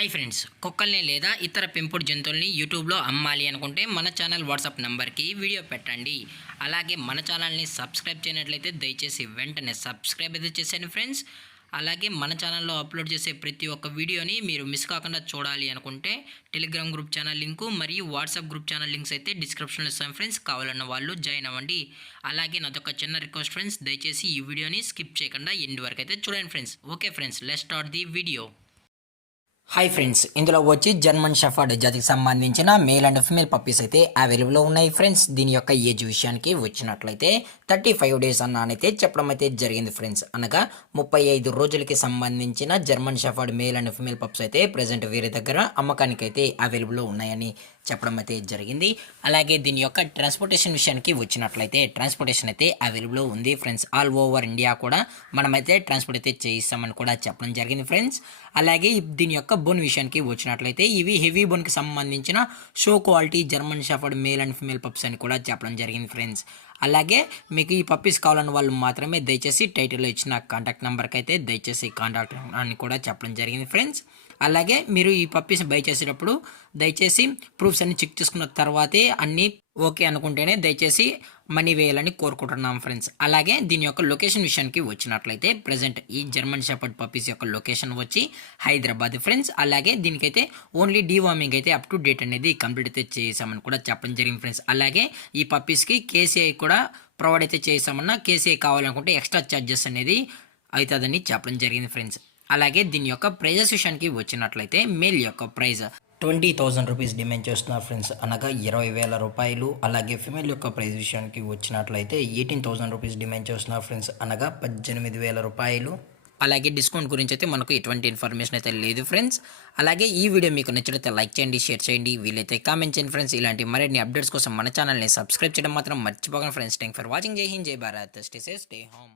Hi friends, కుక్కల్ని లేదా ఇతర పెంపుడు జంతువుల్ని యూట్యూబ్లో అమ్మాలి అనుకుంటే మన ఛానల్ వాట్సాప్ నెంబర్కి వీడియో పెట్టండి. అలాగే మన ఛానల్ని సబ్స్క్రైబ్ చేయనట్లయితే దయచేసి వెంటనే సబ్స్క్రైబ్ అయితే చేసేయండి ఫ్రెండ్స్. అలాగే మన ఛానల్లో అప్లోడ్ చేసే ప్రతి ఒక్క వీడియోని మీరు మిస్ కాకుండా చూడాలి అనుకుంటే టెలిగ్రామ్ గ్రూప్ ఛానల్ లింకు మరియు వాట్సాప్ గ్రూప్ ఛానల్ లింక్స్ అయితే డిస్క్రిప్షన్లో ఇస్తాను ఫ్రెండ్స్. కావాలన్న వాళ్ళు జాయిన్ అవ్వండి. అలాగే నాదొక చిన్న రిక్వెస్ట్ ఫ్రెండ్స్, దయచేసి ఈ వీడియోని స్కిప్ చేయకుండా ఎండ్ వరకు అయితే చూడండి friends. Okay friends, let's start the video. Hi friends, ఇందులో వచ్చి జర్మన్ షెఫర్డ్ జాతికి సంబంధించిన మేల్ అండ్ ఫిమేల్ పప్పీస్ అయితే అవైలబుల్లో ఉన్నాయి ఫ్రెండ్స్. దీని యొక్క ఏజ్ విషయానికి వచ్చినట్లయితే 35 డేస్ అన్నైతే చెప్పడం అయితే జరిగింది ఫ్రెండ్స్. అనగా 35 రోజులకి సంబంధించిన German shepherd male and female pups అయితే ప్రజెంట్ వీరి దగ్గర అమ్మకానికి అయితే అవైలబుల్లో ఉన్నాయని చెప్పడం అయితే జరిగింది. అలాగే దీని యొక్క ట్రాన్స్పోర్టేషన్ విషయానికి వచ్చినట్లయితే ట్రాన్స్పోర్టేషన్ అయితే అవైలబుల్లో ఉంది ఫ్రెండ్స్. ఆల్ ఓవర్ ఇండియా కూడా మనమైతే ట్రాన్స్పోర్ట్ అయితే చేయిస్తామని కూడా చెప్పడం జరిగింది ఫ్రెండ్స్. అలాగే దీని యొక్క బోన్ విషయానికి వచ్చినట్లయితే ఇవి హెవీ బోన్కి సంబంధించిన show quality German shepherd male and female pups అని కూడా చెప్పడం జరిగింది ఫ్రెండ్స్. అలాగే మీకు ఈ పప్పీస్ కావాలన్న వాళ్ళు మాత్రమే దయచేసి టైటిల్లో ఇచ్చిన కాంటాక్ట్ నెంబర్కి అయితే దయచేసి కాంటాక్ట్ అని కూడా చెప్పడం జరిగింది ఫ్రెండ్స్. అలాగే మీరు ఈ పప్పీస్ బై చేసేటప్పుడు దయచేసి ప్రూఫ్స్ అన్ని చెక్ చేసుకున్న తర్వాతే అన్నీ ఓకే అనుకుంటేనే దయచేసి మనీ వేయాలని కోరుకుంటున్నాం ఫ్రెండ్స్. అలాగే దీని యొక్క లొకేషన్ విషయానికి వచ్చినట్లయితే ప్రజెంట్ ఈ జర్మన్ షెపర్డ్ పప్పీస్ యొక్క లొకేషన్ వచ్చి హైదరాబాద్ ఫ్రెండ్స్. అలాగే దీనికైతే ఓన్లీ డీవార్మింగ్ అయితే అప్ టు డేట్ అనేది కంప్లీట్ అయితే చేసామని కూడా చెప్పడం జరిగింది ఫ్రెండ్స్. అలాగే ఈ పప్పీస్కి కేసీఐ కూడా ప్రొవైడ్ అయితే చేసామన్నా కేసీఐ కావాలనుకుంటే ఎక్స్ట్రా ఛార్జెస్ అనేది అవుతుందని చెప్పడం జరిగింది ఫ్రెండ్స్. అలాగే దీని యొక్క ప్రైజెస్ విషయానికి వచ్చినట్లయితే మేల్ యొక్క ప్రైజ్ 20,000 రూపీస్ డిమాండ్ చేస్తున్నారు ఫ్రెండ్స్, అనగా 20,000 రూపాయలు. అలాగే ఫిమేల్ యొక్క ప్రైజ్ విషయానికి వచ్చినట్లయితే 18,000 రూపీస్ డిమాండ్ చేస్తున్నారు ఫ్రెండ్స్, అనగా 18,000 రూపాయలు. అలాగే డిస్కౌంట్ గురించి అయితే మనకు ఎటువంటి ఇన్ఫర్మేషన్ అయితే లేదు ఫ్రెండ్స్. అలాగే ఈ వీడియో మీకు నచ్చినట్లయితే లైక్ చేయండి, షేర్ చేయండి, వీలైతే కామెంట్ చేయండి ఫ్రెండ్స్. ఇలాంటి మరిన్ని అప్డేట్స్ కోసం మన ఛానల్ని సబ్స్క్రైబ్ చేయడం మాత్రం మర్చిపోకండి ఫ్రెండ్స్. Thank for watching. జై హింద్, జై Bharat, stay safe, stay home.